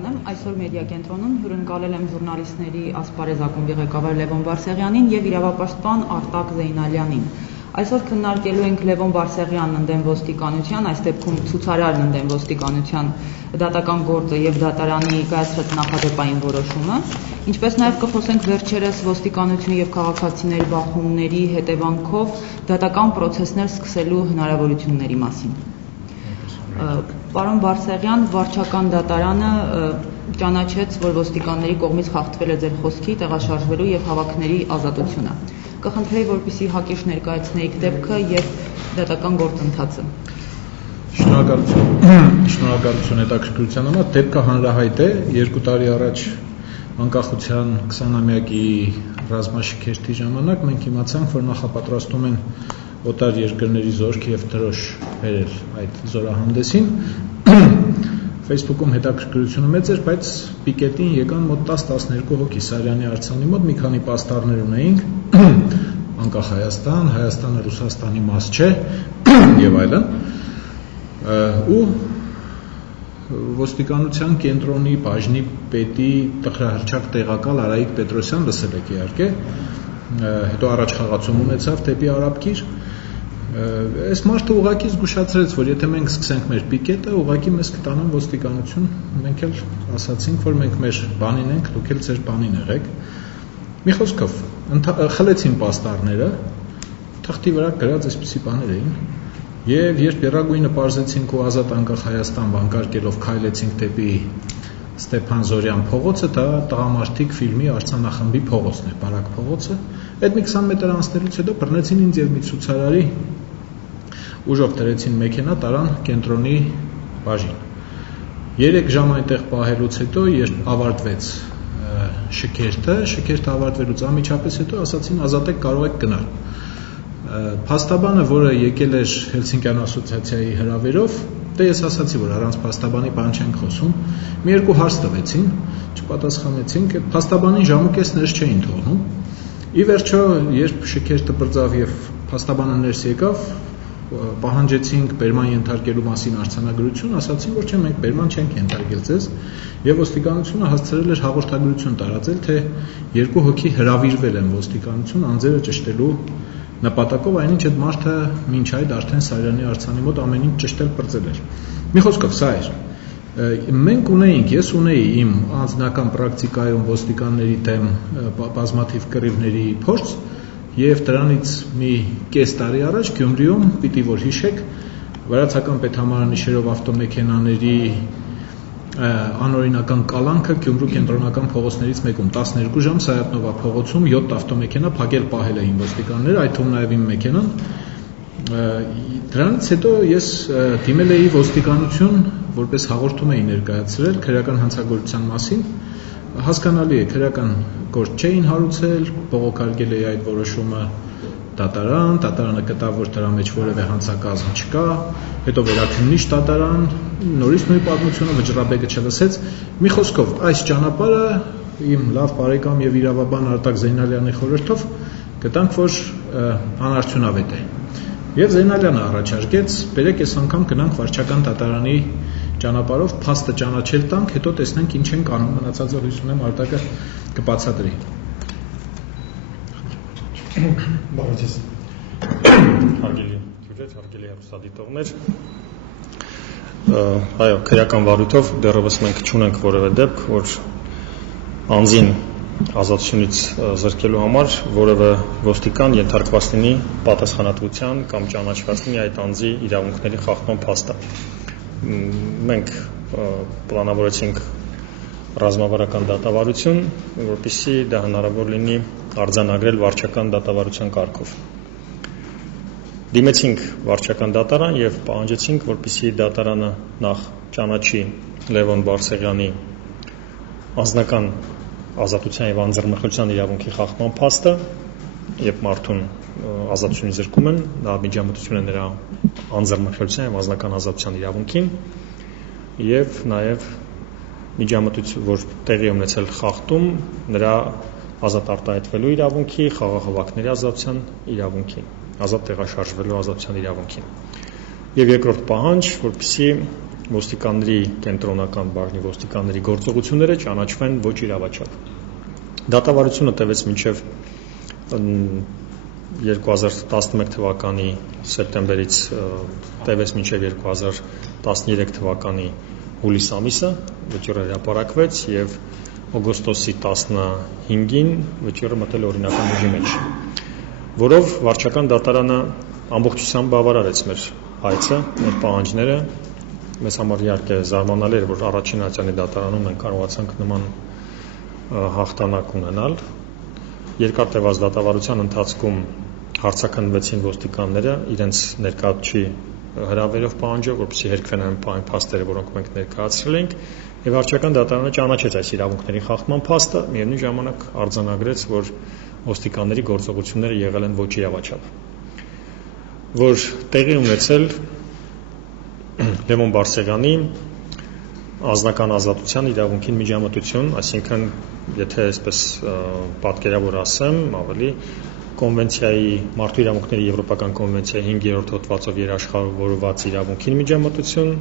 Այսօր մեդիա կենտրոնում հյուրընկալել եմ ժուրնալիստների ասպարեզ ակումբի ղեկավար Լևոն Բարսեղյանին եւ իրավապաշտպան Արտակ Զեյնալյանին։ Այսօր քննարկելու ենք Լևոն Բարսեղյանն ընդդեմ ոստիկանության, այս դեպքում ցուցարարն ընդդեմ ոստիկանության դատական գործը եւ դատարանի կայացրած նախադեպային որոշումը, ինչպես նաեւ կխոսենք վերջերս ոստիկանություն եւ քաղաքացիների բախումների հետևանքով դատական պրոցեսներ սկսելու հնարավորությունների մասին։ Պարոն Բարսեղյան, վարչական դատարանը ճանաչեց, որ ոստիկանների կողմից խախտվել է ձեր խոսքի, տեղաշարժվելու եւ հավաքների ազատությունը։ Կխնդրեի, որպեսզի հակիրճ ներկայացնեիք դեպքը եւ դատական գործընթացը։ Շնորհակալություն հետաքրքրության համար։ Դեպքը հանրահայտ է, 2 տարի առաջ անկախության 20-ամյակի ռազմաշքերթի ժամանակ մենք իմացանք, որ նախապատրաստում են օտար երկրների զորք եւ դրոշ բերել այդ զորահանդեսին։ Facebook-ում հետաքրքրությունը մեծ էր, բայց պիկետին եկան մոտ 10-12 հոգի Սարյանի արձանի մոտ, մի քանի պաստառներ ունեինք, անկախ Հայաստան, Հայաստանը Ռուսաստանի մաս չէ եւ այլն։ Ու ոստիկանության կենտրոնի բաժնի պետի տխրահռչակ տեղակալ Արայիկ Պետրոսյան լսել եք իհարկե, հետո առաջ խաղացում ունեցավ դեպի Արաբկիր։ Այս մարդը ուղղակի զգուշացրեց, որ եթե մենք սկսենք մեր պիկետը, ուղղակի մեզ կտանեն ոստիկանություն, մենք էլ ասացինք, որ մենք մեր բանին ենք, դուք էլ ձեր բանին եղեք։ Մի խոսքով, խլեցին պաստառները, թղթի վրա գրած այսպիսի բաներ էին, եւ երբ Եռագույնը պարզեցինք ու ազատ անկախ Հայաստան վանկարկելով քայլեցինք դեպի Ստեփան Զորյան փողոցը, դա տղամարդիկ ֆիլմի արձանախմբի փողոցն է, Բարակ փողոցը։ Այդ մի 20 մետր անցնելուց հետո բռնեցին ինձ եւ մի ցուցարարի, ուժով դրեցին մեքենա, տարան կենտրոնի բաժին։ 3 ժամ այնտեղ պահելուց հետո, երբ ավարտվեց շքերթը ավարտվելուց անմիջապես հետո ասացին ազատեք, կարող եք գնալ։ Փաստաբանը, որը եկել էր Հելսինկյան ասոցիացիայի հրավերով, դե ես ասացի, որ առանց փաստաբանի բան չենք խոսում, մի 2 հարց տվեցին, չպատասխանեցինք, այդ փաստաբանին ժամուկես ներս չէին թողնում։ Ի վերջո, երբ շքերթը բրձավ եւ փաստաբանը ներս եկավ, պահանջեցինք բերման ենթարկելու մասին արձանագրություն, ասացին, որ չէ, մենք բերման չենք ենթարկել ձեզ, եւ ոստիկանությունը հասցրել էր հաղորդագրություն տարածել, թե 2 հոգի հրավիրվել են ոստիկանություն անձերը ճշտելու նպատակով, այնինչ այդ մարդը մինչ այդ արդեն Սարյանի արձանի մոտ ամեն ինչ ճշտել պրծել էր։ Մի խոսքով, սա էր։ Մենք ունեինք, ես ունեի իմ անձնական պրակտիկայում ոստիկանների դեմ բազմաթիվ կռիվների փորձ, եւ դրանից մի կես տարի առաջ Գյումրիում, պիտի որ հիշեք, վրացական պետհամարանիշերով ավտոմեքենաների անօրինական կալանքը Գյումրու կենտրոնական փողոցներից մեկում 12 ժամ Սայատնովա փողոցում 7 ավտոմեքենա փակել պահել էին ոստիկանները, այդ թվում նաև իմ մեքենան։ Դրանից հետո ես դիմել էի ոստիկանություն, որպես հաղորդում էի ներկայացրել քրեական հանցագործության մասին։ Հասկանալի է, քրեական գործ չէին հարուցել, բողոքարկել էի այդ որոշումը դատարանը գտավ, որ դրա մեջ որևէ հանցակազմ չկա, հետո վերաքննիչ դատարան, նորից նույն պատմությունը վճռաբեկը չլսեց։ Մի խոսքով, այս ճանապարհը իմ լավ բարեկամ եւ իրավաբան Արտակ Զեյնալյանի խորհրդով գտանք, որ անարդյունավետ է։ Եվ Զեյնալյանը առաջարկեց, բերեք այս անգամ գնանք վարչական դատարանի ճանապարհով փաստը ճանաչել տանք, հետո տեսնենք ինչ ենք անում, մնացածը հույս ունեմ Արտակը կբացատրի։ Բարոյցես, հարգելի հյուրեր, հարգելի հեռուստադիտողներ, այո, քրեական վարույթով դեռևս մենք չունենք որևէ դեպք, որ անձին ազատությունից զրկելու համար որևէ ոստիկան ենթարկված լինի պատասխանատվության կամ ճանաչված լինի այդ անձի իրավունքների խախտման փաստը։ Մենք պլանավորեցինք ռազմավարական դատավարություն, որպեսզի դա հնարավոր լինի արձանագրել վարչական դատավարության կարգով։ Դիմեցինք վարչական դատարան եւ պահանջեցինք, որպեսզի դատարանը նախ ճանաչի Լևոն Բարսեղյանի անձնական ազատության եւ անձեռնմխելիության իրավունքի խախտման փաստը, երբ մարդուն ազատությունից զրկում են, դա միջամտություն է նրա անձեռնմխելիության եւ անձնական ազատության իրավունքին, եւ նաեւ միջամտություն, որ տեղի ունեցել խախտում նրա ազատ արտահայտվելու իրավունքի, խաղաղհավաքների ազատության իրավունքին, ազատ տեղաշարժվելու ազատության իրավունքին։ Եվ երկրորդ պահանջ, որպեսզի ոստիկանների կենտրոնական բաժնի ոստիկանների գործողությունները ճանաչվեն ոչ իրավաչափ։ Դատավարությունը տևեց մինչև 2011 թվականի սեպտեմբերից տևեց մինչև 2013 թվականի հուլիս ամիսը, վճիռը հրապարակվեց եւ օգոստոսի 15-ին վճիռը մտել օրինական ուժի մեջ, որով վարչական դատարանը ամբողջությամբ բավարարեց մեր հայցը, մեր պահանջները։ Մեզ համար իհարկե զարմանալի էր, որ առաջին ատյանի դատարանում մենք կարողացանք նման հաղթանակ ունենալ։ Երկար տևած դատավարության ընթացքում հարցաքննվեցին ոստիկանները իրենց ներկայացուցիչ հրավերով պահանջով, որպեսզի հերքվեն այն փաստերը, որոնք մենք ներկայացրել ենք, եւ վարչական դատարանը ճանաչեց այս իրավունքների խախտման փաստը, միևնույն ժամանակ արձանագրեց, որ ոստիկանների գործողությունները եղել են ոչ իրավաչափ, որ տեղի ունեցել Լևոն Բարսեղյանի անձնական ազատության իրավունքին միջամտություն, այսինքն, եթե այսպես պատկերավոր ասեմ, ավելի կոնվենցիայի մարդու իրավունքների եվրոպական կոնվենցիայի 5-րդ հոդվածով երաշխավորված իրավունքին միջամտություն,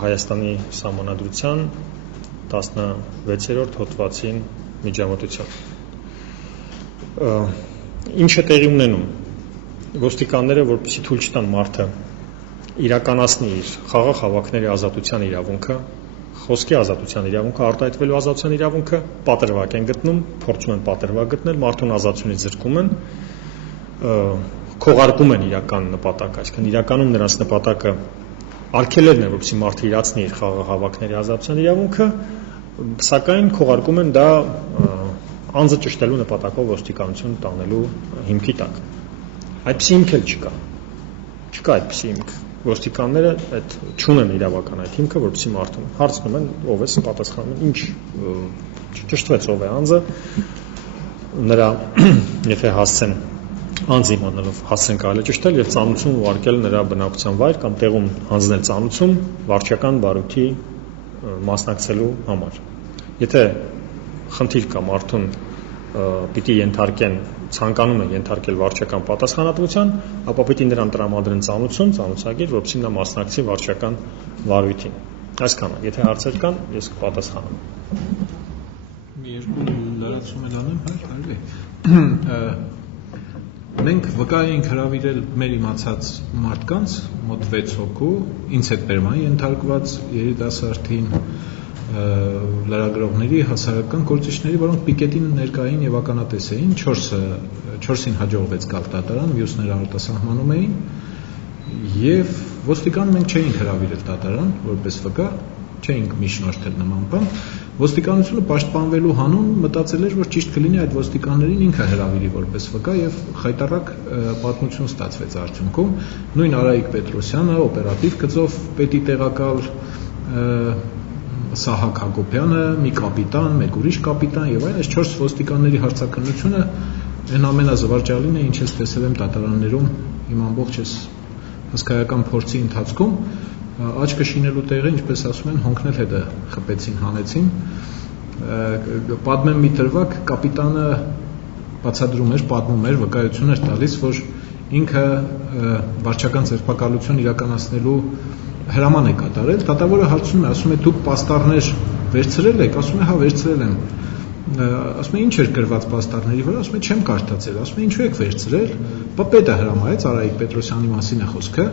Հայաստանի Սահմանադրության 16-րդ հոդվածին միջամտություն։ Ինչ է տեղի ունենում։ Ոստիկանները, որպեսզի թույլ չտան մարդը իրականացնի իր խաղաղ հավաքների ազատության իրավունքը, խոսքի ազատության իրավունքը, արտահայտվելու ազատության իրավունքը, պատրվակ են գտնում, փորձում են պատրվակ գտնել, մարդուն ազատությունից զրկում են, քողարկում են իրական նպատակը, այսինքն իրականում նրանց նպատակը արգելելն է, որպեսզի մարդը իրացնի իր խաղաղ հավաքների ազատության իրավունքը, սակայն քողարկում են դա անձը ճշտելու նպատակով ոստիկանություն տանելու հիմքի տակ։ Այդպիսի հիմք էլ չկա։ Չկա այդպիսի հիմք։ Ոստիկանները այդ չունեն իրավական այդ հիմքը, որպեսզի մարդուն հարցնում են, ով է, պատասխանում են, ինչ ճշտվեց ով է անձը, նրա եթե հասցեն անձ իմանալով հասցեն կարելի ճշտել եւ ծանուցում ուղարկել նրա բնակության վայր կամ տեղում հանձնել ծանուցում վարչական բարույթի մասնակցելու համար։ Եթե խնդիր կա մարդուն պիտի ենթարկեն, ցանկանում են ենթարկել վարչական պատասխանատվության, ապա պիտի նրան տրամադրեն ծանուցում, ծանուցագիր, որպեսզի նա մասնակցի վարչական վարույթին։ Այսքանը, եթե հարցեր կան, ես կպատասխանեմ։ Մի երկու լրացում եմ անում, կարելի։ Մենք վկա էինք հրավիրել մեր իմացած մարդկանց, մոտ 6 հոգու, ինձ հետ բերման ենթարկված երիտասարդին, լրագրողների, հասարակական գործիչների, որոնք պիկետին ներկային եւ ականատես էին, 4-ին հաջողվեց գալ դատարան, մյուսները արտասահմանում էին, եւ ոստիկան մենք չէինք հրավիրել դատարան, որպես վկա, չէինք միջնորդել նման բան, ոստիկանությունը պաշտպանվելու հանուն մտածել էր, որ ճիշտ կլինի այդ ոստիկաններին ինքը հրավիրի որպես վկա եւ խայտառակ պատմություն ստացվեց արդյունքում, նույն Արայիկ Պետրոսյանը, օպերատիվ գծով պետի տեղակալ Սահակ Հակոբյանը, մի կապիտան, մեկ ուրիշ կապիտան եւ այլն, այս 4 ոստիկանների հարցաքննությունը այն ամենազվարճալին է, ինչ ես տեսել եմ դատարաններում իմ ամբողջ հսկայական փորձի ընթացքում, աչքը շինելու տեղը, ինչպես ասում են, հոնքնել հետը խփեցին, հանեցին։ Պատմեմ մի դրվագ, կապիտանը բացատրում էր, պատմում էր, վկայություն էր տալիս, որ ինքը վարչական ձերբակալություն իրականացնելու հրաման է կատարել, դատավորը հարցնում է, ասում է դուք պաստառներ վերցրել եք, ասում է հա վերցրել եմ, ասում է ինչ էր գրված պաստառների վրա, ասում է չեմ կարդացել, ասում է ինչու եք վերցրել, պետը հրամայեց, Արայիկ Պետրոսյանի մասին է խոսքը,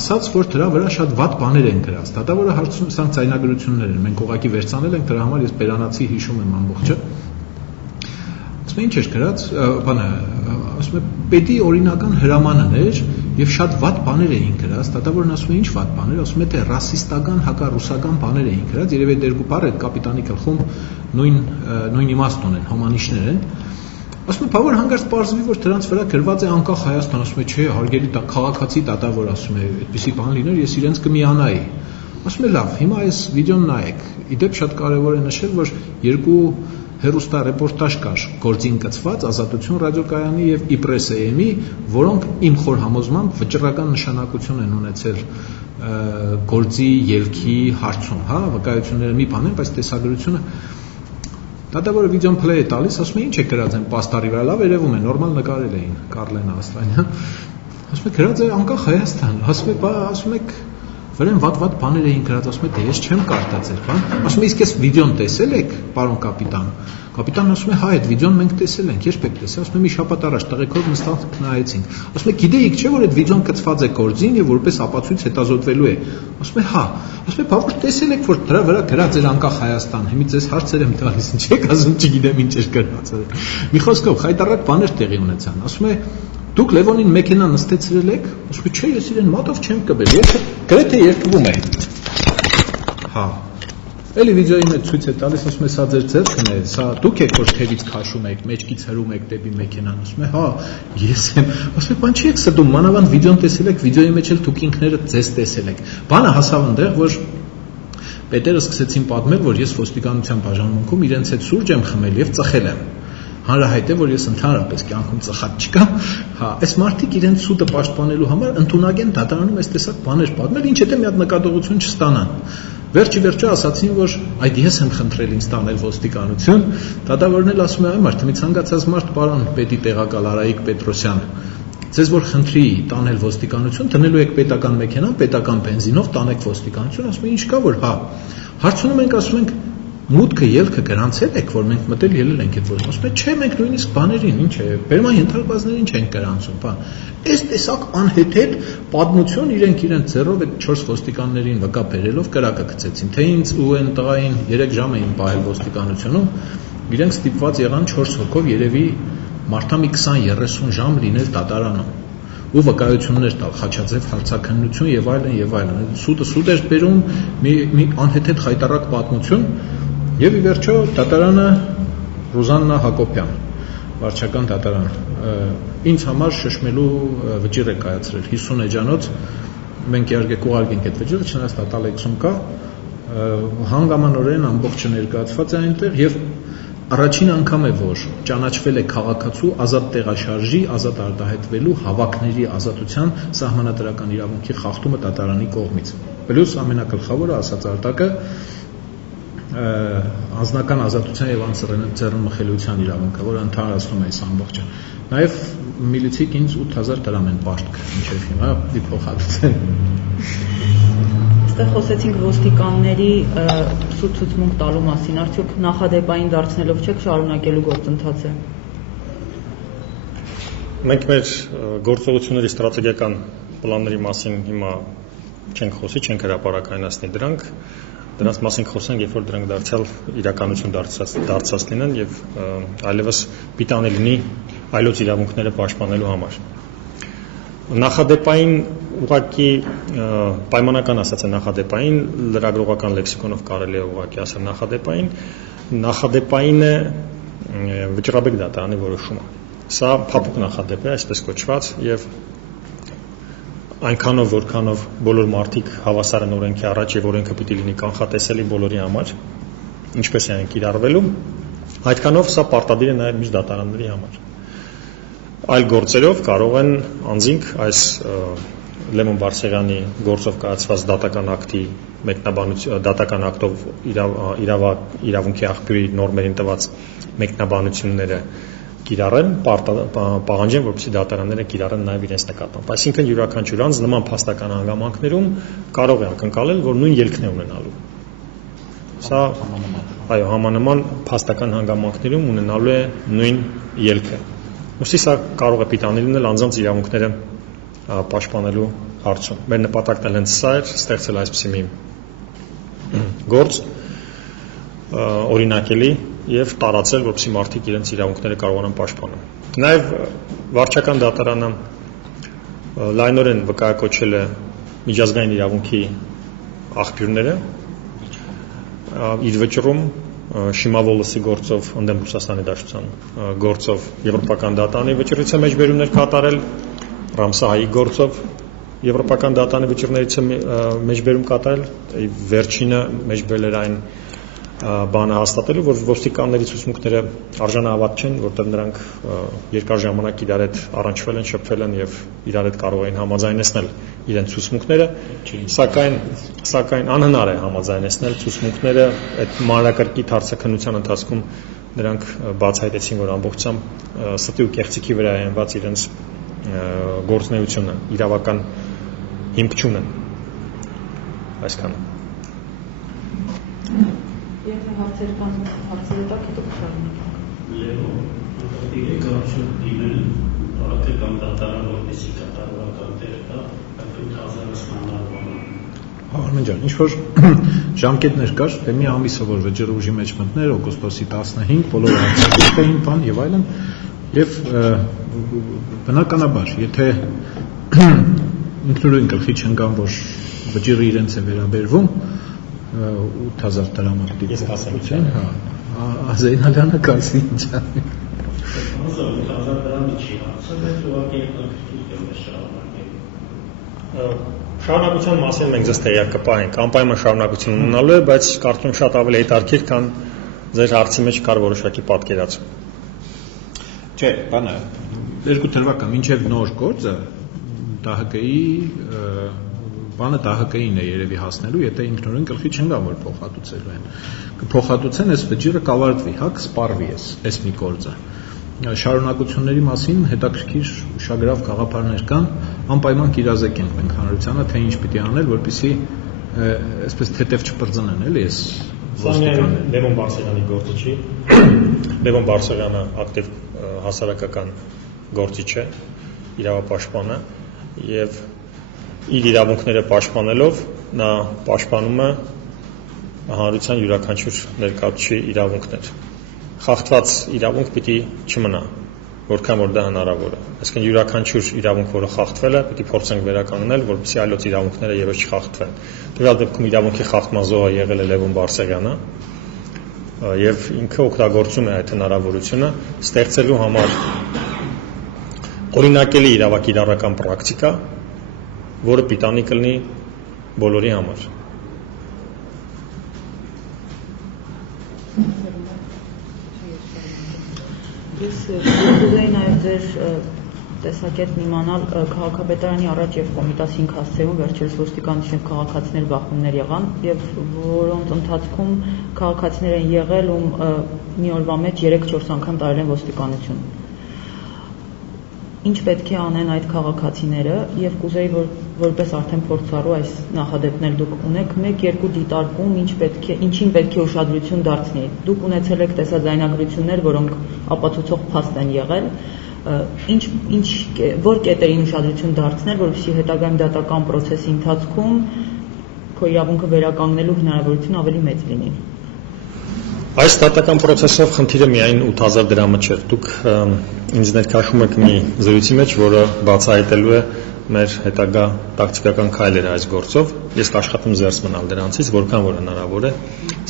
ասաց, որ դրա վրա շատ վատ բաներ են գրած, դատավորը հարցնում, սրանք ձայնագրություններ են, մենք ուղղակի վերցանել ենք, դրա համար ես բերանացի հիշում եմ ամբողջը, ասում է ինչ էր գրած, ասում է պետի օրինական հրամանն էր եւ շատ վատ բաներ էին գրած, դատավորն ասում է ինչ վատ բաներ, ասում է թե ռասիստական, հակառուսական բաներ էին գրած, երևի այդ երկու բառը այդ կապիտանի գլխում նույն իմաստ ունեն, հոմանիշներ են։ Ասում է, բավարար հանգարց պարզվի, որ դրանց վրա գրված է անկախ Հայաստան, ասում է, չէ, հարգելի քաղաքացի դատավոր, ասում է, այդպիսի բան լիներ, ես իրենց կմիանայի։ Ասում է, լավ, հիմա այս վիդեոն նայեք։ Իդեպ շատ կարևոր է նշել, որ երկու հեռուստառեպորտաժ կար գործին կցված Ազատություն ռադիոկայանի եւ Իպրես AM-ի, որոնք իմ խոր համոզմամբ վճռական նշանակություն են ունեցել գործի ելքի հարցում, հա, վկայությունները մի բան են, բայց տեսագրությունը դատավորը վիդեոն play է տալիս, ասում է ինչ է գրած են պաստառի վրա, լավ երևում է, նորմալ նկարել էին Կարլեն Ասլանյան, ասում է գրած է անկախ Հայաստան, ասում եք վրան վատ բաներ էին գրած, ասում է, դե ես չեմ կարդացել, բան։ Ասում է, իսկ ես վիդեոն տեսել եք, պարոն կապիտան։ Կապիտանն ասում է, հա, այդ վիդեոն մենք տեսել ենք, երբ եք տեսել, ասում է, մի շաբաթ առաջ տղեկով նստած նայեցինք։ Ասում է, գիտեիք չէ, որ այդ վիդեոն կցված է գործին եւ որպես ապացույց հետազոտվելու է։ Ասում է, հա։ Ասում է, բավարար տեսել եք, որ դրա վրա գրած էր անկախ Հայաստան։ Հիմա ձեզ հարցեր եմ տալիս, ինչ եք ասում, չգիտեմ ինչ էր գրած։ Մի խոսքով խայտառակ բաներ տեղի ունեցան։ Ասում է, դուք Լևոնին մեքենա նստեցրել եք։ Ասում է, չէ, ես իրեն մատով չեմ կբել։ Ես գրեթե երկվում է։ Հա։ Էլի վիդեոյի մեջ ցույց է տալիս, ասում է, սա ձեր ձեռքն է, սա դուք եք որ թևից քաշում եք, մեջքից հրում եք դեպի մեքենան, ասում է, հա, ես եմ, ասում է, բան չի եք ստում, մանավանդ վիդեոն տեսել եք, վիդեոյի մեջ էլ դուք ինքներդ ձեզ տեսել եք։ Բանը հասավ այնտեղ, որ պետերը սկսեցին պատմել, որ ես ոստիկանության բաժանմունքում իրենց հետ սուրճ եմ խմել եւ ծխել եմ։ Հանրահայտ է, որ ես ընդհանրապես կյանքում ծխած չկամ, հա, այս մարդիկ իրենց սուտը պաշտպանելու համար ընդունակ են դատարանում այս տեսակ բաներ պատմել, ինչ հետո մի հատ նկատողություն չստանան։ Վերջի վերջո ասացին, որ այդ ես եմ խնդրել ինձ տանել ոստիկանություն, դատավորն էլ ասում է, այ մարդ, մի ցանկացած մարդ, պարոն պետի տեղակալ Արայիկ Պետրոսյան, ձեզ որ խնդրի տանել ոստիկանություն, տնելու եք պետական մեքենան, պետական բենզինով տանեք ոստիկանություն, ասում է, ինչ կա, որ հա, հարցնում ենք, ասում ենք, մուտքը ելքը գրանցել եք, որ մենք մտել ելել ենք այդ ոստիկանություն, ասում է, չէ, մենք նույնիսկ բաներին, ինչ է, բերման ենթարկվածներին չենք գրանցում, բան։ Այս տեսակ անհեթեթ պատմություն իրենք ձեռով այդ 4 ոստիկաններին վկա բերելով կրակը գցեցին, թե ինձ ու այն տղային 3 ժամ էին պահել ոստիկանությունում, իրենք ստիպված եղան 4 հոգով երևի մարդամի 20-30 ժամ լինել դատարանում ու վկայություններ տալ, Խաչաձև հարցաքննություն եւ այլն, սուտ էր բերում մի անհեթեթ խայտառակ պատմություն եւ ի վերջո դատարանը Ռուզաննա Հակոբյան, վարչական դատարան, ինձ համար շշմելու վճիռ է կայացրել 50 էջանոց, մենք իհարկե կուղարկենք այդ վճիռը, չնայած դատալեքսում կա, հանգամանորեն ամբողջը ներկայացված է այնտեղ եւ առաջին անգամ է, որ ճանաչվել է քաղաքացու ազատ տեղաշարժի, ազատ արտահայտվելու հավաքների ազատության սահմանադրական իրավունքի խախտումը դատարանի կողմից։ Պլյուս ամենագլխավորը ասած արտակը անձնական ազատության եւ անձեռնմխելիության իրավունքը, որը ընդհանրացնում է այս ամբողջը։ Նաեւ միլիցիկ ինձ 8000 դրամ են պարտք, ինչեւ հիմա դիփոխադրեն։ Այստեղ խոսեցինք ոստիկանների ցուցմունք տալու մասին, արդյոք նախադեպային դարձնելով չեք շարունակելու գործընթացը։ Մենք մեր գործողությունների ստրատեգիական պլանների մասին հիմա չենք խոսի, չենք հրապարակայնացնի դրանց մասին խոսենք, երբ որ դրանք դարձյալ իրականություն դարձած լինեն եւ այլևս պիտանի լինի այլոց իրավունքները պաշտպանելու համար։ Նախադեպային ուղղակի պայմանական ասած է նախադեպային, լրագրողական լեքսիկոնով կարելի է ուղղակի ասել նախադեպային է վճռաբեկ դատարանի որոշումը։ Սա փափուկ նախադեպ է, այսպես կոչված, եւ այնքանով որքանով բոլոր մարդիկ հավասար են օրենքի առաջ եւ օրենքը պիտի լինի կանխատեսելի բոլորի համար, ինչպես է այն կիրառվելու, այդքանով սա պարտադիր է նաեւ միշտ դատարանների համար։ Այլ գործերով կարող են անձինք այս Լևոն Բարսեղյանի գործով կայացված դատական ակտի մեկնաբանություն, դատական ակտով իրավունքի աղբյուրի նորմերին տված մեկնաբանությունները կիրառեն, պահանջեն, որպեսզի դատարանները կիրառեն նաև իրենց նկատմամբ։ Այսինքն յուրաքանչյուր անձ նման փաստական հանգամանքներում կարող է ակնկալել, որ նույն ելքն է ունենալու։ Սա այո, համանման փաստական հանգամանքներում ունենալու է նույն ելքը։ Ուսի սա կարող է պիտանի լինել անձանց իրավունքները պաշտպանելու հարցում։ Մեր նպատակն էլ հենց սա էր, ստեղծել այսպիսի մի գործ օրինակելի եւ տարածել, որպեսզի մարդիկ իրենց իրավունքները կարողանան պաշտպանել։ Նաեւ վարչական դատարանը լայնորեն վկայակոչել է միջազգային իրավունքի աղբյուրները իր վճռում Շիմավոլոսի գործով ընդդեմ Ռուսաստանի Դաշնության գործով Եվրոպական դատարանի վճռից է մեջբերումներ կատարել, Ռամսահայի գործով Եվրոպական դատարանի վճռներից է մեջբերում կատարել, վերջինը մեջբերել էր այն բանը հաստատելու, որ ոստիկանների ցուցմունքները արժանահավատ չեն, որտեղ նրանք երկար ժամանակ իրար հետ առնչվել են, շփվել են եւ իրար հետ կարող էին համաձայնեցնել իրենց ցուցմունքները, սակայն անհնար է համաձայնեցնել ցուցմունքները այդ մանրակրկիտ հարցաքննության ընթացքում նրանք բացահայտեցին, որ ամբողջությամբ ստի ու կեղծիքի վրա է հենված իրենց գործունեությունը, իրավական հիմք չունեն։ Այսքանը։ Եթե հարցեր կան, հարցերը տակ հետո կշարունակենք։ Լեո, իրականություն դիմել որտեղ կամ դատարան որպեսի կատարողական տեղ կա, այդ 8000 ստանդարտը։ Արմեն ջան, ինչ որ ժամկետներ կար, թե մի ամիսը որ վճռը ուժի մեջ մտներ, օգոստոսի 15, բոլորը արձակվեց էին բան եւ այլն, եւ բնականաբար, եթե ինքնուրույն գլխի չընկան, որ վճիրը իրենց է վերաբերվում 8000 դրամը դիպուկություն, հա, Զեյնալյանը կասի ինչ անի։ 8000 դրամը չի հասել, բայց ուղղակի Շարունակության մասին մենք ձեզ տեղյակ կպահենք, անպայման շարունակություն ունենալու է, բայց կարծում շատ ավելի հետաքրքիր, քան ձեր հարցի մեջ կար որոշակի պատկերացում։ Չէ, բանը, 2 թվական մինչև նոր գործը ԴՀԿ-ի բանը ԴՀԿ-ին է երևի հասնելու, եթե ինքնուրույն գլխի չընկան, որ փոխհատուցելու են։ Կփոխհատուցեն, այս վճիրը կավարտվի, հա, կսպառվի այս մի գործը։ Շարունակությունների մասին հետաքրքիր ուշագրավ գաղափարներ կան, անպայման կիրազեկենք մենք հանրությանը, թե ինչ պիտի անել, որպեսզի այսպես թեթև չպրծնեն, էլի այս ոստիկանները։ Լևոն Բարսեղյանի գործը չի։ Լևոն Բարսեղյանը ակտիվ հասարակական գործիչ է, իրավապաշտպան է եւ իր իրավունքները պաշտպանելով նա պաշտպանում է հանրության յուրաքանչյուր ներկայացուցիչի իրավունքներ։ Խախտված իրավունք պիտի չմնա, որքան որ դա հնարավոր է։ Այսինքն յուրաքանչյուր իրավունք, որը խախտվել է, պիտի փորձենք վերականգնել, որպեսզի այլոց իրավունքները եւս չխախտվեն։ Տվյալ դեպքում իրավունքի խախտման զոհը եղել է Լևոն Բարսեղյանը, եւ ինքը օգտագործում է այդ հնարավորությունը ստեղծելու համար օրինակելի իրավակիրառական պրակտիկա, որը պիտանի կլինի բոլորի համար։ Ես կուզեի նաև ձեր տեսակետն իմանալ քաղաքապետարանի առաջ եւ Կոմիտաս 5 հասցեում վերջերս ոստիկանություն եւ քաղաքացիներ բախումներ եղան եւ որոնց ընթացքում քաղաքացիներ են եղել ում մի օրվա մեջ 3-4 անգամ տարել են ոստիկանություն։ Ինչ պետք է անեն այդ քաղաքացիները եւ կուզեի որպես արդեն փորձառու այս նախադեպներ դուք ունեք 1-2 դիտարկում ինչին պետք է ուշադրություն դարձնի։ Դուք ունեցել եք տեսաձայնագրություններ, որոնք ապացուցող փաստ են եղել, որ կետերին ուշադրություն դարձնել, որովհետեւ հետագայում դատական process-ի ընթացքում քո իրավունքը վերականգնելու հնարավորությունը ավելի մեծ լինի։ Այս դատական process-ով խնդիրը միայն 8000 դրամը չէր։ Դուք ինձ ներկայացնում եք մի զրույցի մեջ, որը բացահայտելու է մեր հետագա տակտիկական քայլերը այս գործով։ Ես կաշխատեմ զերծ մնալ դրանցից, որքան որ հնարավոր է։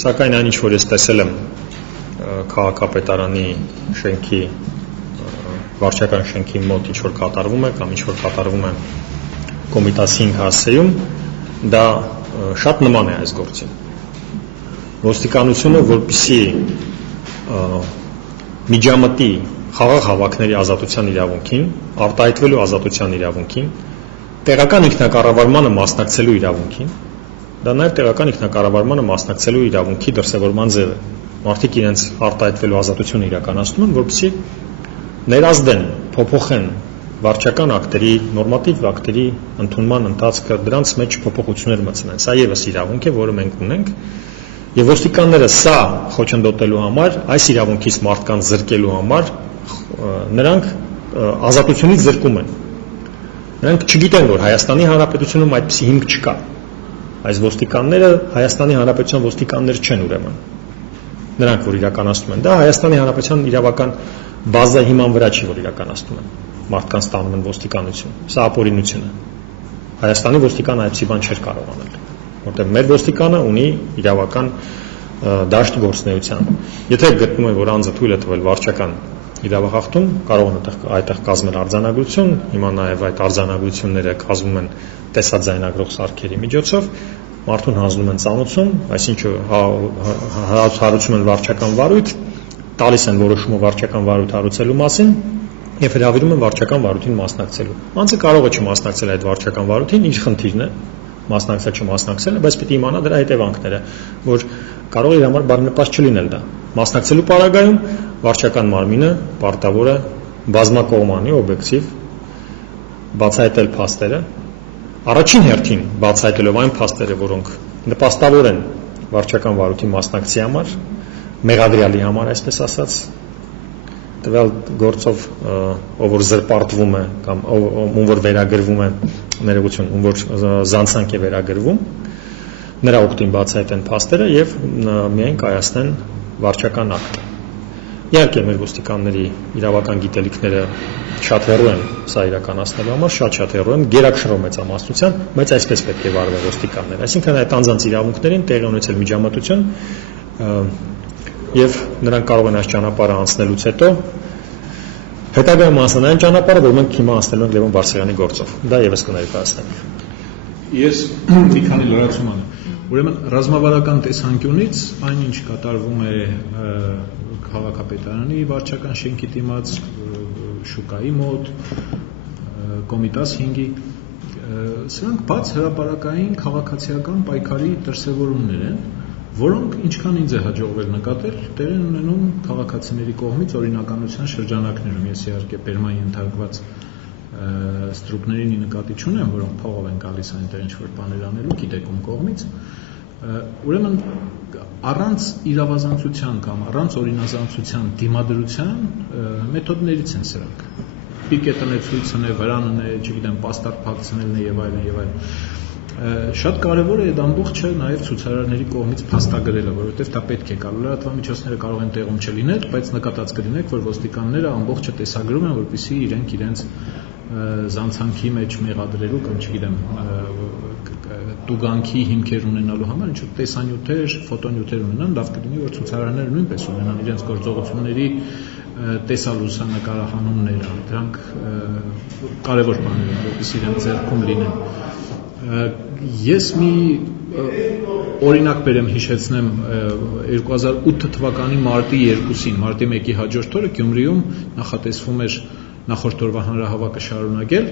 Սակայն այն ինչ որ ես տեսել եմ քաղաքապետարանի շենքի վարչական շենքի մոտ ինչ որ կատարվում է կամ ինչ որ կատարվում է Կոմիտաս 5 հասցեում, դա շատ նման է այս գործին։ Ոստիկանությունը, որպեսզի միջամտի խաղաղ հավաքների ազատության իրավունքին, արտահայտվելու ազատության իրավունքին, տեղական ինքնակառավարմանը մասնակցելու իրավունքին, դա նաև տեղական ինքնակառավարմանը մասնակցելու իրավունքի դրսևորման ձև է։ Մարդիկ իրենց արտահայտվելու ազատությունը իրականացնում են, որպեսզի ներազդեն, փոփոխեն վարչական ակտերի, նորմատիվ ակտերի ընդունման ընթացքը, դրանց մեջ փոփոխություններ մտցնեն։ Սա եւս իրավունք է, որը մենք ունենք, եւ ոստիկանները սա խոչընդոտելու համար, այս իրավունքից մարդկանց զրկելու համար, նրանք ազատությունից զրկում են։ Նրանք չգիտեն, որ Հայաստանի Հանրապետությունում այդպիսի հիմք չկա։ Այս ոստիկանները Հայաստանի Հանրապետության ոստիկաններ չեն ուրեմն։ Նրանք որ իրականացնում են դա Հայաստանի Հանրապետության իրավական բազայի հիման վրա չի որ իրականացնում են։ Մարդկանց տանում են ոստիկանություն։ Սա ապօրինություն է։ Հայաստանի ոստիկանը այդպիսի բան չէր կարող անել, որտեղ մեր ոստիկանը ունի իրավական դաշտ գործնեության։ Եթե գտնում է, որ անձը թույլ է տվել վարչական իրավախախտում, կարող են այդտեղ կազմել արձանագրություն, հիմա նաև այդ արձանագրությունները կազմում են տեսաձայնագրող սարքերի միջոցով, մարդուն հանձնում են ծանոթություն, այսինքն հարուցում են վարչական վարույթ, տալիս են որոշումը վարչական վարույթ հարուցելու մասին եւ հրավիրում են վարչական վարույթին մասնակցելու։ Անձը կարող է չմասնակցել այդ վարչական վարույթին, ինչ խնդիրն է, մասնակցել չմասնակցելը, բայց պիտի իմանա դրա հետևանքները, որ կարող է իր համար բարենպաստ չլինել դա։ Մասնակցելու պարագայում վարչական մարմինը պարտավոր է բազմակողմանի օբյեկտիվ բացահայտել փաստերը, առաջին հերթին բացահայտելով այն փաստերը, որոնք նպաստավոր են վարչական վարույթի մասնակցի համար, մեղադրյալի համար, այսպես ասած, տվյալ գործով ով որ զրպարտվում է կամ ում որ վերագրվում է ներողություն, ում որ զանցանք է վերագրվում, նրա օգտին բացահայտեն փաստերը եւ միայն կայացնեն վարչական ակտ։ Իհարկե մեր ոստիկանների իրավական գիտելիքները շատ հեռու են սա իրականացնելու համար, շատ հեռու են, գերակշռող մեծամասնության, բայց այսպես պետք է վարվեն ոստիկանները։ Այսինքն այդ անձանց իրավունքներին տեղի ունեցել միջամտություն եւ նրանք կարող են այս ճանապարհը անցնելուց հետո հետագայում անցնել այն ճանապարհը, որ մենք հիմա անցնելու ենք Լևոն Բարսեղյանի գործով։ Դա եւս կներկայացնենք։ Ես մի քանի լրացում անեմ։ Ուրեմն ռազմավարական տեսանկյունից այնինչ կատարվում է քաղաքապետարանի վարչական շենքի դիմաց, շուկայի մոտ, Կոմիտաս 5-ի, սրանք բաց հրապարակային քաղաքացիական պայքարի դրսևորումներ են, որոնք ինչքան ինձ է հաջողվել նկատել, տեղի են ունենում քաղաքացիների կողմից օրինականության շրջանակներում։ Ես իհարկե բերման ենթարկված ստրուկներին նկատի չունեմ, որոնք փողով են գալիս այնտեղ ինչ-որ բաներ անելու, գիտեք ում կողմից։ Ուրեմն առանց իրավազանցության կամ առանց օրինազանցության դիմադրության մեթոդներից են սրանք։ Պիկետն է, ցույցն է, վրանն է, չգիտեմ, պաստառ փակցնելն է եւ այլն եւ այլն։ Շատ կարևոր է այդ ամբողջը նաև ցուցարարների կողմից փաստագրելը, որովհետև դա պետք է կա։ Լրատվամիջոցները կարող են տեղում չլինել, բայց նկատած կլինեք, որ ոստիկանները ամբողջը տեսագրում են, որպեսզի իրենք իրենց զանցանքի մեջ մեղադրելու կամ չգիտեմ տուգանքի հիմքեր ունենալու համար ինչ-որ տեսանյութեր, ֆոտոնյութեր ունենան, լավ կլինի, որ ցուցարարները նույնպես ունենան իրենց գործողությունների տեսալուսանկարահանումներ, դրանք կարևոր բաներ են, որպեսզի իրենք ձեռքում լինեն։ Ես մի օրինակ բերեմ հիշեցնեմ 2008 թվականի մարտի 2-ին, մարտի 1-ի հաջորդ օրը Գյումրիում նախատեսվում էր նախորդ օրվա հանրահավաքը շարունակել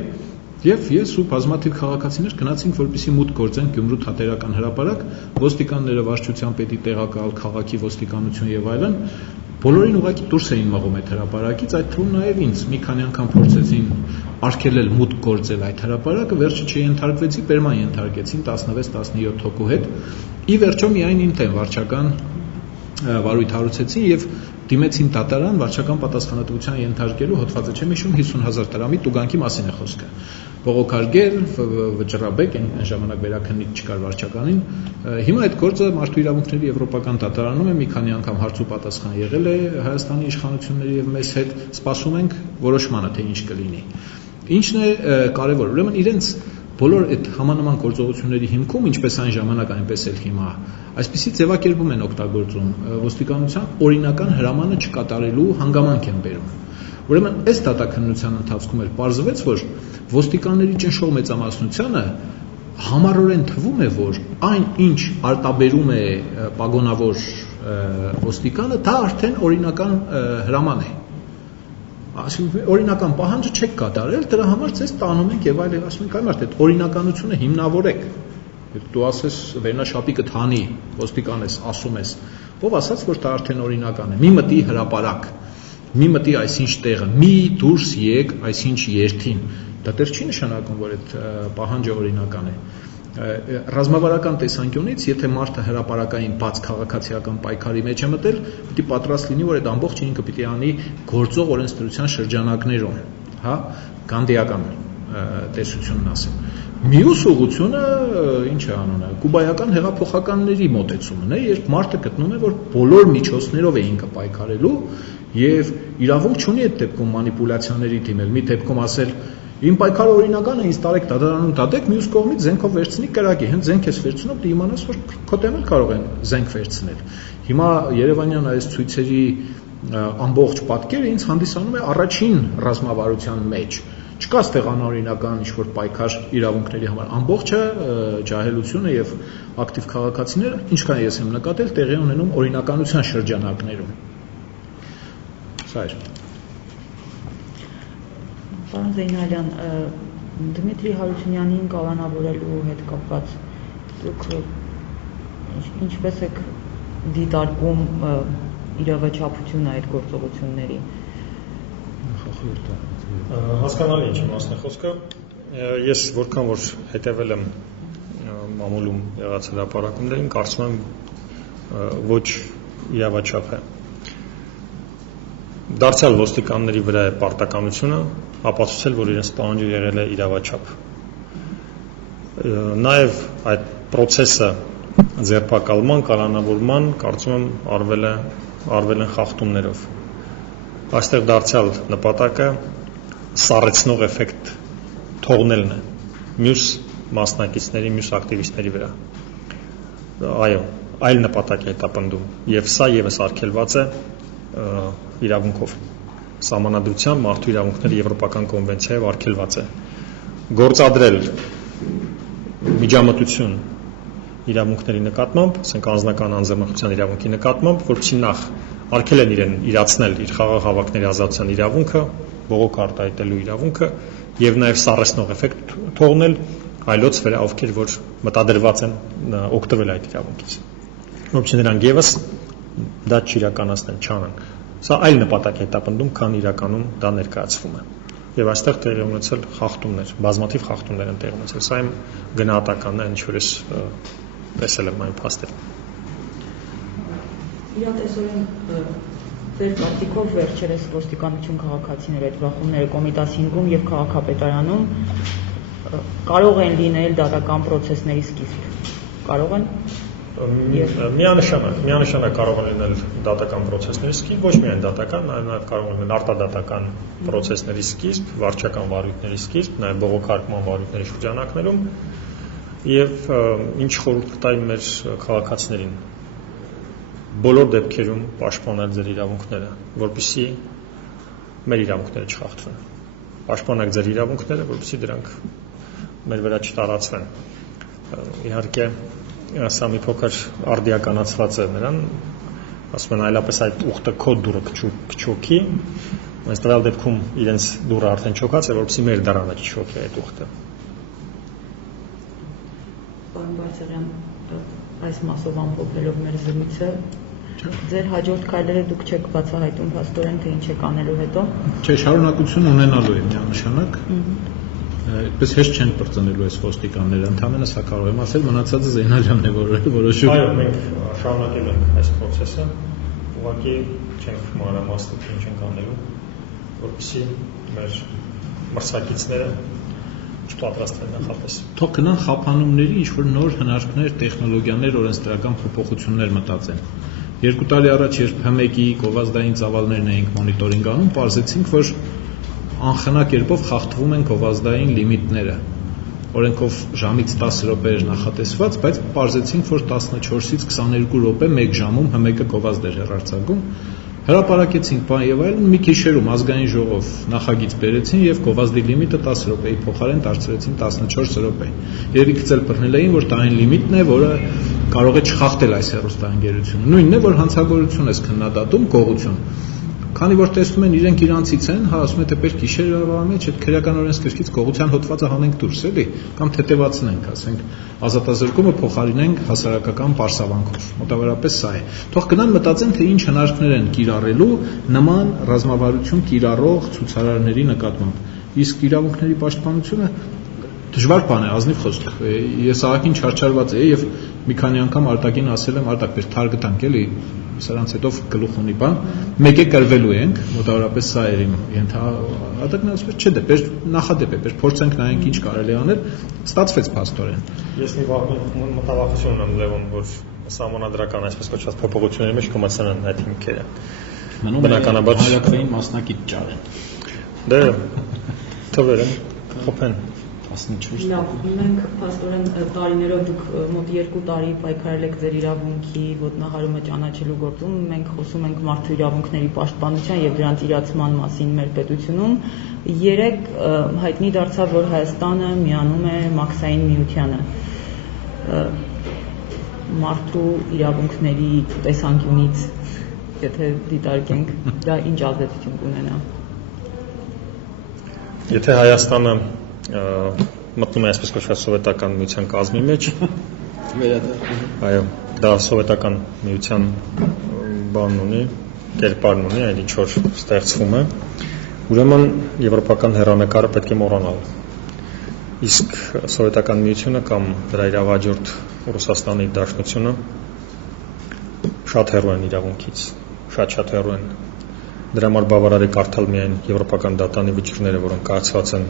եւ ես ու բազմաթիվ քաղաքացիներ գնացինք, որպեսզի մուտք գործենք Գյումրու թատերական հրապարակ, ոստիկանները վարչության պետի տեղակալ, քաղաքի ոստիկանություն եւ այլն, բոլորին ուղղակի դուրս էին մղում այդ հրապարակից, այդ թվում նաև ինձ մի քանի անգամ փորձեցին արգելել մուտք գործել այդ հրապարակը, վերջը չենթարկվեցի, բերման ենթարկեցին 16-17 հոգու հետ, ի վերջո միայն ինձ վարչական վարույթ հարուցեցին եւ դիմեցին դատարան վարչական պատասխանատվության ենթարկելու հոդվածը չեմ հիշում 50,000 դրամի տուգանքի մասին է խոսքը։ Բողոքարկել, վճռաբեկ, այն ժամանակ վերաքննիչ չկար վարչականին։ Հիմա այդ գործը Մարդու իրավունքների եվրոպական դատարանում է, մի քանի անգամ հարց ու պատասխան եղել է Հայաստանի իշխանությունների եւ մեզ հետ, սպասում ենք որոշմանը, թե ինչ կլինի։ Ինչն է կարևոր, ուրեմն իրենց բոլոր այդ համանման գործողությունների հիմքում, ինչպես այն ժամանակ, այնպես էլ հիմա, այսպիսի ձևակերպում են օգտագործում ոստիկանության օրինական հրամանը չկատարելու հանգամանք են բերում։ Ուրեմն այս դատաքննության ընթացքում էլ պարզվեց, որ ոստիկանների ճնշող մեծամասնությանը համառորեն թվում է, որ այն ինչ արտաբերում է պագոնավոր ոստիկանը, դա արդեն օրինական հրաման է։ Այսինքն օրինական պահանջը չեք կատարել, դրա համար ձեզ տանում ենք եւ այլն, ասում ենք այ մարդ, այդ օրինականությունը հիմնավորեք։ Դու ասես վերնաշապիկը թանի, ոստիկան ես, ասում ես, ով ասաց, որ դա արդեն օրինական է։ Մի մտի հրապարակ, մի մտի այսինչ տեղը, մի դուրս եկ այսինչ երթին։ Դա դեռ չի նշանակում, որ այդ պահանջը օրինական է։ Ռազմավարական տեսանկյունից, եթե մարդը հրապարակային բաց քաղաքացիական պայքարի մեջ է մտել, պիտի պատրաստ լինի, որ այդ ամբողջը ինքը պիտի անի գործող օրենսդրության շրջանակներում, հա, գանդիական տեսությունն ասեմ։ Մյուս ուղղությունը ինչ է անունը, կուբայական հեղափոխականների մոտեցումն է, երբ մարդը գտնում է, որ բոլոր միջոցներով է ինքը պայքարելու եւ իրավունք չունի այդ դեպքում մանիպուլյացիաների դիմել, մի դեպքում ասել իմ պայքարը օրինական է, ինձ տարեք դատարանում դատեք, մյուս կողմից զենքով վերցնի կրակի, հենց զենք ես վերցնում, դու իմանաս, որ քո դեմ էլ կարող են զենք վերցնել։ Հիմա Երևանյան այս ցույցերի ամբողջ պատկերը ինձ հանդիսանում է առաջին ռազմավարության մեջ։ Չկա ստեղ անօրինական ինչ-որ պայքար իրավունքների համար, ամբողջը ջահելությունը եւ ակտիվ քաղաքացիները, ինչքան ես եմ նկատել, տեղի ունենում օրինականության շրջանակներում։ Սա է։ Պարոն Զեյնալյան, Դմիտրի Հարությունյանին կալանավորելու հետ կապված դուք ինչպես եք դիտարկում իրավաչափությունը այդ գործողությունների։ Հասկանալի ինչ մասն է խոսքը։ Ես որքան որ հետևել եմ մամուլում եղած հրապարակումներին կարծում եմ ոչ իրավաչափ է։ Դարձյալ ոստիկանների վրա է պարտականությունը ապացուցել, որ իրենց պահանջը եղել է իրավաչափ։ Նաև այդ process-ը ձերբակալման, կալանավորման կարծում եմ արվել են խախտումներով։ Այստեղ դարձյալ նպատակը սառեցնող էֆեկտ թողնելն է մյուս մասնակիցների, մյուս ակտիվիստների վրա։ Այո, այլ նպատակ է հետապնդում, եւ սա եւս արգելված է իրավունքով։ Սահմանադրության մարդու իրավունքների եվրոպական կոնվենցիայով արգելված է գործադրել միջամտություն իրավունքների նկատմամբ, ասենք անձնական անձնամխության իրավունքի նկատմամբ, որովհետեւ նախ արգել են իրեն իրացնել իր խաղաղ հավաքների ազատության իրավունքը, բողոք արտահայտելու իրավունքը եւ նաեւ սառեցնող էֆեկտ թողնել այլոց վրա, ովքեր որ մտադրված են օգտվել այդ իրավունքից։ Որովհետեւ նրանք եւս դա չիրականացնեն, չանեն։ Սա այլ նպատակ է հետապնդում, քան իրականում դա ներկայացվում է։ Եվ այստեղ տեղի ունեցել խախտումներ, բազմաթիվ խախտումներ են տեղի ունեցել։ Սա իմ գնահատականն է, ինչ որ ես տեսել եմ այն փաստերը։ Իրատեսորեն ձեր կարծիքով վերջերս ոստիկանություն քաղաքացիների այդ բախումները Կոմիտասինգում եւ քաղաքապետարանում կարող են լինել դատական process-ների սկիզբ։ Կարող են Միանշանակ կարող են լինել դատական process-ների սկիզբ, ոչ միայն դատական, նաև կարող են լինել արտադատական process-ների սկիզբ, վարչական վարույթների սկիզբ, նաև բողոքարկման վարույթների շրջանակներում եւ ինչ խորհուրդ կտայի մեր քաղաքացիներին բոլոր դեպքերում պաշտպանել ձեր իրավունքները, որպեսզի մեր իրավունքները չխախտվեն։ Պաշտպանեք ձեր իրավունքները, որպեսզի դրանք մեր վրա չտարածվեն։ Իհարկե սա մի փոքր արդիականացված է նրան, ասում են այլապես այդ ուխտը քո դուրը կչոքի, այս տվյալ դեպքում իրենց դուրը արդեն չոքած է, որպեսզի մեր դարանը չչոքի այդ ուխտը։ Պարոն Բարսեղյան, այս մասով ամփոփելով մեր զրույցը, ձեր հաջորդ քայլերը դուք չեք բացահայտում փաստորեն, թե ինչ եք անելու հետո։ Չէ, շարունակություն ունենալու է միանշանակ։ Այդպես հեշտ չեն բրծնելու այս ոստիկանները, ընդհանրապես սա կարող եմ ասել, մնացածը Զեյնալյանն է որոշում։ Այո, մենք շարունակել ենք այս process-ը, ուղղակի չենք մանրամասն ինչ ենք անելու, որպեսզի մեր մրցակիցները չպատրաստվեն նախապես։ Թող գնան խափանումների, ինչ որ նոր հնարքներ, տեխնոլոգիաներ, օրենսդրական փոփոխություններ մտածեն։ 2 տարի առաջ, երբ ՀՄԵԿ-ի գովազդային ծավալներն էինք մոնիտորինգ անում, պարզեցինք, որ անխնա կերպով խախտվում են գովազդային լիմիտները։ Օրենքով ժամից 10 րոպե էր նախատեսված, բայց պարզեցինք, որ 14-ից 22 րոպե 1 ժամում ՀՄԵԿ-ը գովազդ էր հեռարձակում։ Հրապարակեցինք բան եւ այլն, մի քիշերում ազգային ժողով նախագիծ բերեցին եւ գովազդի լիմիտը 10 րոպեի փոխարեն դարձրեցին 14 րոպե։ Երևի գծել բռնել էին, որ դա այն լիմիտն է, որը կարող է չխախտել այս հեռուստաընկերությունը։ Նույնն է, որ հանցագործություն ես քննադատում, գողություն։ Քանի որ տեսնում են իրենք իրանցից են, հա ասում են թե պետք է շերավա մեջ այդ քրեական օրենսգրքից գողության հոդվածը հանենք դուրս, էլի, կամ թեթևացնենք, ասենք, ազատազրկումը փոխարինենք հասարակական պարսավանքով։ Մոտավորապես սա է։ Թող գնան մտածեն, թե ինչ հնարքներ են կիրառելու նման ռազմավարություն կիրառող ցուցարարների նկատմամբ։ Իսկ իրավունքների պաշտպանությունը դժվար բան է, ազնիվ խոսք։ Ես ահագին չարչարված եմ եւ մի քանի անգամ Արտակին ասել եմ, Արտակ, պետք թար գտանք էլի, սրանց հետո գլուխ ունի բան, մեկ է կրվելու ենք, մոտավորապես սա էր իմ Արտակն ասում էր, չէ, դե նախադեպ է, փորձենք նայենք ինչ կարելի անել, ստացվեց փաստորեն։ Ես մի մտավախություն ունեմ, Լևոն, որ սահմանադրական այսպես կոչված փոփոխությունների մեջ կոմացան են այդ հիմքերը։ Բնականաբար հայրաքվեին մասնակից ճարեն։ Դե թվեր են, խոփեն։ 14 Լավ, մենք փաստորեն տարիներով դուք մոտ 2 տարի պայքարել եք ձեր իրավունքի ոտնահարումը ճանաչելու գործում, մենք խոսում ենք մարդու իրավունքների պաշտպանության եւ դրանց իրացման մասին մեր պետությունում։ Երեք հայտնի դարձավ, որ Հայաստանը միանում է Մաքսային միությանը։ Մարդու իրավունքների տեսանկյունից, եթե դիտարկենք, դա ինչ ազդեցություն կունենա։ Եթե Հայաստանը մտնում է այսպես կոչված սովետական միության կազմի մեջ, այո, դա սովետական միության բանն ունի, կերպարն ունի, այն ինչ որ ստեղծվում է, ուրեմն եվրոպական հեռանկարը պետք է մոռանալ։ իսկ Սովետական միությունը կամ դրա իրավաջորդ Ռուսաստանի Դաշնությունը շատ հեռու են իրավունքից, շատ հեռու են։ Դրա համար բավարար է կարդալ միայն եվրոպական դատանի վճիռները, որոնք կայացված են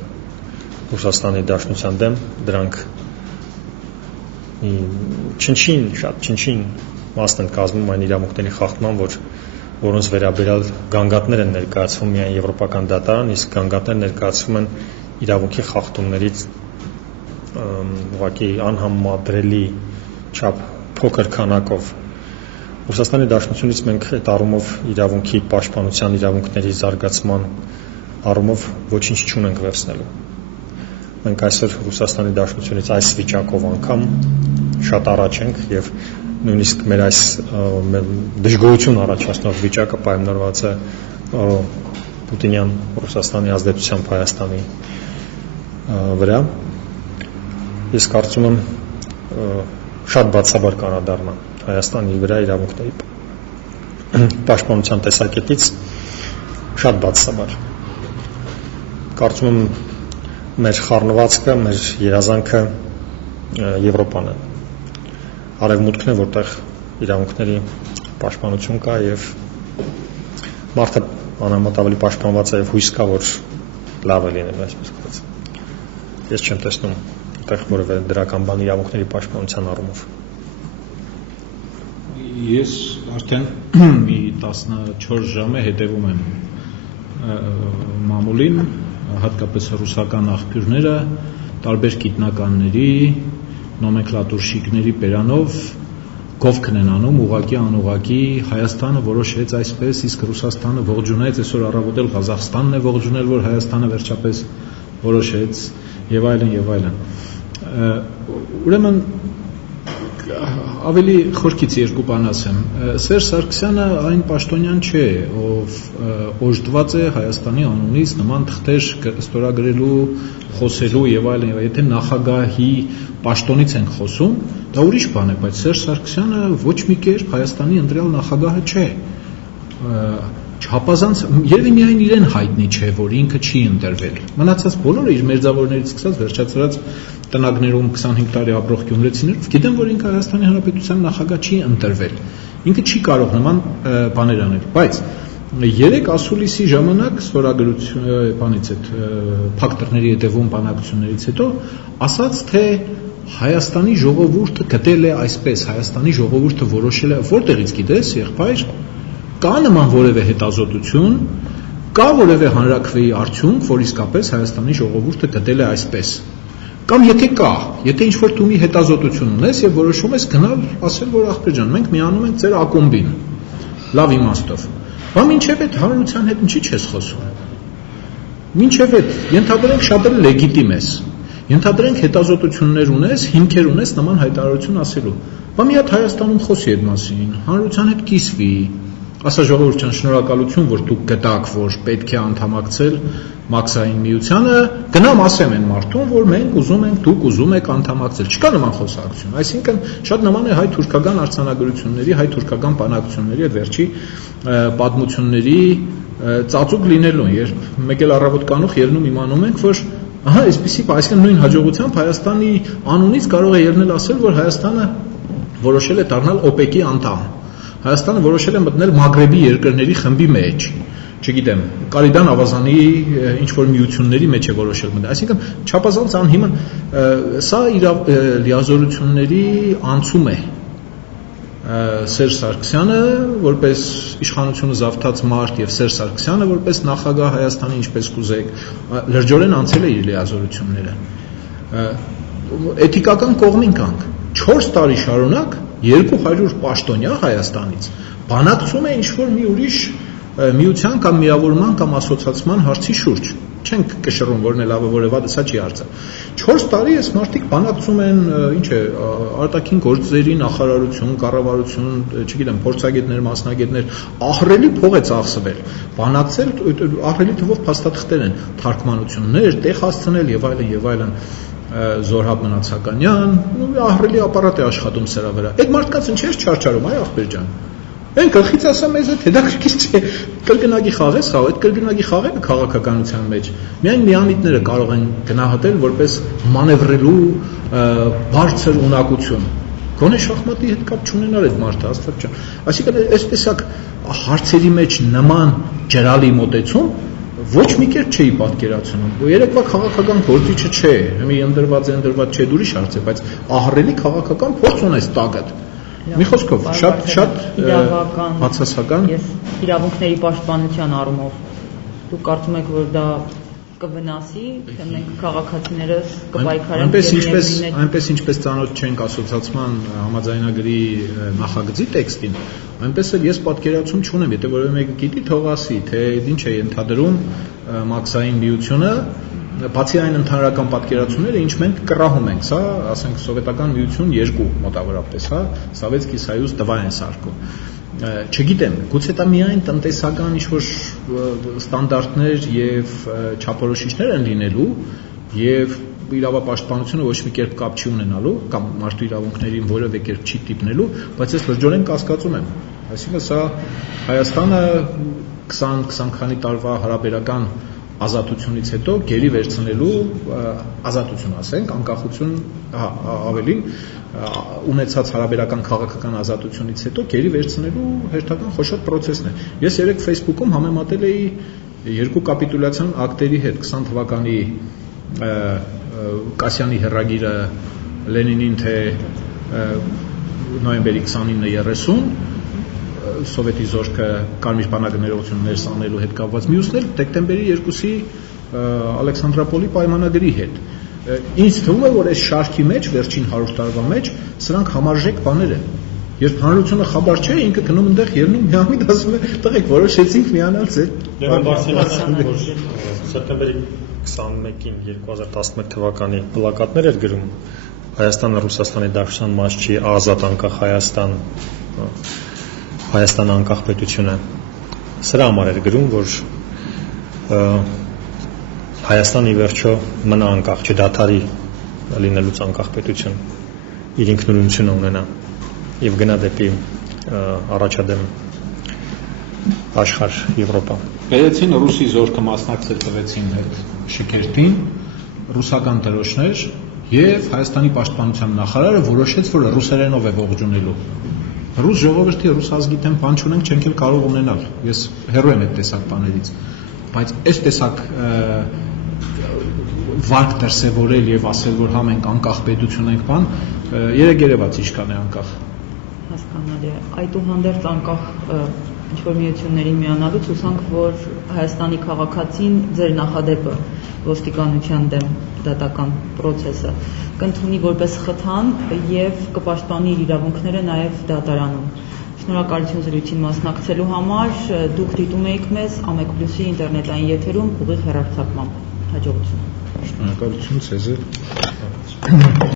Ռուսաստանի Դաշնության դեմ, դրանք չնչին մասն են կազմում այն իրավունքների խախտման, որոնց վերաբերյալ գանգատներ են ներկայացվում միայն եվրոպական դատարան, իսկ գանգատներ ներկայացվում են իրավունքի խախտումներից ուղղակի անհամեմատելի չափ փոքր քանակով։ Ռուսաստանի Դաշնությունից մենք այդ առումով իրավունքի պաշտպանության, իրավունքների զարգացման առումով ոչինչ չունենք վերցնելու։ Մենք այսօր Ռուսաստանի Դաշնությունից այս վիճակով անգամ շատ առաջ ենք եւ նույնիսկ մեր այս դժգոհություն առաջացնող վիճակը պայմանավորված է Պուտինյան Ռուսաստանի ազդեցությամբ Հայաստանի վրա։ Ես կարծում եմ շատ բացաբար կանադառնա Հայաստանի վրա իրավունքների պաշտպանության տեսակետից շատ բացաբար։ Կարծում եմ մեր խառնվածքը, մեր երազանքը Եվրոպան է։ Արևմուտքն է, որտեղ իրավունքների պաշտպանություն կա եւ մարդը անհամեմատ ավելի պաշտպանված է եւ հույս կա, որ լավ է լինելու, այսպես կոչված։ Ես չեմ տեսնում այդտեղ որևէ դրական բան իրավունքների պաշտպանության առումով։ Ես արդեն մի 14 ժամ է հետևում եմ մամուլին, հատկապես ռուսական աղբյուրները, տարբեր գիտնականների, նոմենկլատուրշիկների բերանով գովքն են անում, ուղղակի անուղղակի Հայաստանը որոշեց այսպես, իսկ Ռուսաստանը ողջունեց, այսօր առավոտել Ղազախստանն է ողջունել, որ Հայաստանը վերջապես որոշեց եւ այլն եւ այլն։ Ուրեմն ավելի խորքից երկու բան ասեմ։ Սերժ Սարգսյանը այն պաշտոնյան չէ, ով օժտված է Հայաստանի անունից նման թղթեր ստորագրելու, խոսելու եւ այլն, եւ եթե նախագահի պաշտոնից ենք խոսում, դա ուրիշ բան է, բայց Սերժ Սարգսյանը ոչ մի կերպ Հայաստանի ընտրյալ նախագահը չէ։ Չափազանց երևի միայն իրեն հայտնի չէ, որ ինքը չի ընտրվել։ Մնացած բոլորը իր մերձավորներից սկսած վերջացրած տնագներում 25 տարի ապրող գյումրեցիներ գիտեն, որ ինքը Հայաստանի Հանրապետության նախագահ չի ընտրվել։ Ինքը չի կարող նման բաներ անել, բայց 3 ասուլիսի ժամանակ ստորագրությունից այդ փակտորների հետևում բանակցություններից հետո ասաց, թե Հայաստանի ժողովուրդը գտել է այսպես, Հայաստանի ժողովուրդը որոշել է, որտեղից գիտես, եղբայր, կա նման որևէ հետազոտություն, կա որևէ հանրաքվեի արդյունք, որ իսկապես Հայաստանի ժողովուրդը գտել է այսպես։ Կամ եթե կա, եթե ինչ-որ դու մի հետազոտություն ունես եւ որոշում ես գնալ ասել, որ ախպեր ջան, մենք միանում ենք ձեր ակումբին, լավ իմաստով։ Բա մինչեւ այդ հանրության հետ ինչի՞ չես խոսում։ Մինչեւ այդ ենթադրենք շատ էլ լեգիտիմ ես։ Ենթադրենք հետազոտություններ ունես, հիմքեր ունես նման հայտարարություն ասելու։ Բա մի հատ Հայաստանում խոսի այդ մասին, հանրության հետ կիսվի, ասա ժողովուրդ ջան, շնորհակալություն, որ դուք գտաք, որ պետք է անդամակցել Մաքսային միությանը, գնամ ասեմ այն մարդուն, որ մենք ուզում ենք, դուք ուզում եք անդամակցել։ Չկա նման խոսակցություն։ Այսինքն շատ նման է հայ-թուրքական արձանագրությունների, հայ-թուրքական բանակցությունների այդ վերջի պատմությունների ծածուկ լինելուն, երբ մեկ էլ առավոտ կանուխ ելնում իմանում ենք, որ ահա այսպեսի, այսինքն նույն հաջողությամբ Հայաստանի անունից կարող է ելնել ասել, որ Հայաստանը որոշել է դառնալ OPEC-ի անդամ։ Հայաստանը որոշել է մտնել Մագրեբի երկրների խմբի մեջ, չգիտեմ, Կարիդան Ավազանի ինչ-որ միությունների մեջ է որոշել մտնել։ Այսինքն չափազանց անհիմն սա իր լիազորությունների անցում է։ Սերժ Սարգսյանը որպես իշխանությունը զավթած մարդ եւ Սերժ Սարգսյանը որպես նախագահ Հայաստանի, ինչպես կուզեք, լրջորեն անցել է իր լիազորությունները։ Էթիկական կողմին կանք 4 տարի շարունակ 200 պաշտոնյա Հայաստանից բանակցում է ինչ-որ մի ուրիշ միության կամ միավորման կամ ասոցիացման հարցի շուրջ։ Չենք կշռում, որն է լավը, որը վատը, սա չի հարցը։ 4 տարի այս մարդիկ բանակցում են, ինչ է, արտաքին գործերի նախարարություն, կառավարություն, չգիտեմ, փորձագետներ, մասնագետներ, ահռելի փող է ծախսվել։ Բանակցել ահռելի թվով փաստաթղթեր են, թարգմանություններ, տեղ հասցնել եւ այլն եւ այլն։ Զորհաբ Մնացականյան, ահռելի ապարատ է աշխատում սրա վրա։ Այդ մարդկանց ինչի՞ չարչարում, այ ախպեր ջան։ Այն գլխից ասա մեզ այդ հետաքրքիր չէ։ Կրկնակի խաղես, խաղ, այդ կրկնակի խաղերը քաղաքականության մեջ միայն միամիտները կարող են գնահատել որպես մանևրելու բարձր ունակություն։ Գոնե շախմատի հետ կապ չունենար այդ մարդը, աստված ջան։ Այսինքն այս տեսակ հարցերի մեջ նման ջրալի մոտեցում ոչ մի կերպ չէի պատկերացնում։ Երեկվա քաղաքական գործիչը չէ, հիմա ընդրված չէ, դուրիշ հարց է, բայց ահռելի քաղաքական փորձ ունես տակդ։ Մի խոսքով շատ բացասական իրավունքների պաշտպանության առումով։ Դուք կարծում եք, որ դա կվնասի, թե մենք քաղաքացիներս կպայքարենք այնպես ինչպես ծանոթ չենք ասոցիացիան համաձայնագրի նախագծի տեքստին, այնպես էլ ես պատկերացում չունեմ, եթե որևէ մեկը գիտի, թող ասի, թե ինչ է ենթադրում մաքսային միությունը, բացի այն ընդհանրական պատկերացումները, ինչ մենք կռահում ենք, սա, ասենք, սովետական միություն 2 մոտավորապես, հա, Սովետский Союз 2 են սարքում։ Չգիտեմ, գուցե դա միայն տնտեսական ինչ-որ ստանդարտներ եւ չափորոշիչներ են լինելու եւ իրավապաշտպանությունը ոչ մի կերպ կապ չի ունենալու կամ մարդու իրավունքներին որևէ կերպ չի տիպնելու, բայց ես լրջորեն կասկածում եմ։ Այսինքն սա Հայաստանը 20 քանի տարվա հարաբերական ազատությունից հետո գերի վերցնելու ազատություն ասենք, անկախություն ավելին ունեցած հարաբերական քաղաքական ազատությունից հետո գերի վերցնելու հերթական խոշոր process-ն է։ Ես երեք Facebook-ում համեմատել էի երկու կապիտուլյացիոն ակտերի հետ 20 թվականի Կասյանի հեռագիրը Լենինին թե նոյեմբերի 29-30 Սովետի զորքը Կարմիր բանակը ներողություն ներս անելու հետ կապված մյուսն էլ դեկտեմբերի 2-ի Ալեքսանդրապոլի պայմանագրի հետ։ Ինձ թվում է, որ այս շարքի մեջ վերջին 100 տարվա մեջ սրանք համարժեք բաներ են։ Երբ հանրությունը խաբար չէ, ինքը գնում այնտեղ ելնում միամիտ ասում է, տղեկ որոշեցինք միանալ ձեր։ Սեպտեմբերի 21-ին 2011 թվականի պլակատներ էր գրում Հայաստանը Ռուսաստանի Դաշնության մաս չի, ազատ անկախ Հայաստան, Հայաստան անկախ պետությունը։ Սրա համար էր գրում, որ Հայաստանի վերջո մնա անկախ, չդադարի լինելուց անկախ պետություն, իր ինքնուրույնությունը ունենա եւ գնա դեպի առաջադեմ աշխարհ Եվրոպա։ Բերեցին ռուսի զորքը մասնակցել տվեցին այդ շքերթին, ռուսական դրոշներ եւ Հայաստանի պաշտպանության նախարարը որոշեց, որ ռուսերենով է ողջունելու։ Ռուս ժողովրդի ռուս ազգի դեմ բան չունենք, չենք էլ կարող ունենալ։ Ես հեռու եմ այդ տեսակ բաներից, բայց այս տեսակ վարկ դրսևորել եւ ասել, որ հա մենք անկախ պետություն ենք, բան երեք երևաց ինչքան է անկախ։ Հասկանալի է։ Այդուհանդերձ անկախ ինչ-որ միությունների միանալուց հուսանք, որ Հայաստանի քաղաքացին ձեր նախադեպը ոստիկանության դեմ դատական process-ը կընդունի որպես խթան եւ կպաշտպանի իր իրավունքները նաեւ դատարանում։ Շնորհակալություն զրույցին մասնակցելու համար։ Դուք դիտում եք մեզ Ամեկ+-ի ինտերնետային եթերում ուղիղ հեռարձակմամբ։ Հաջողություն։ Շնորհակալություն ցեզ։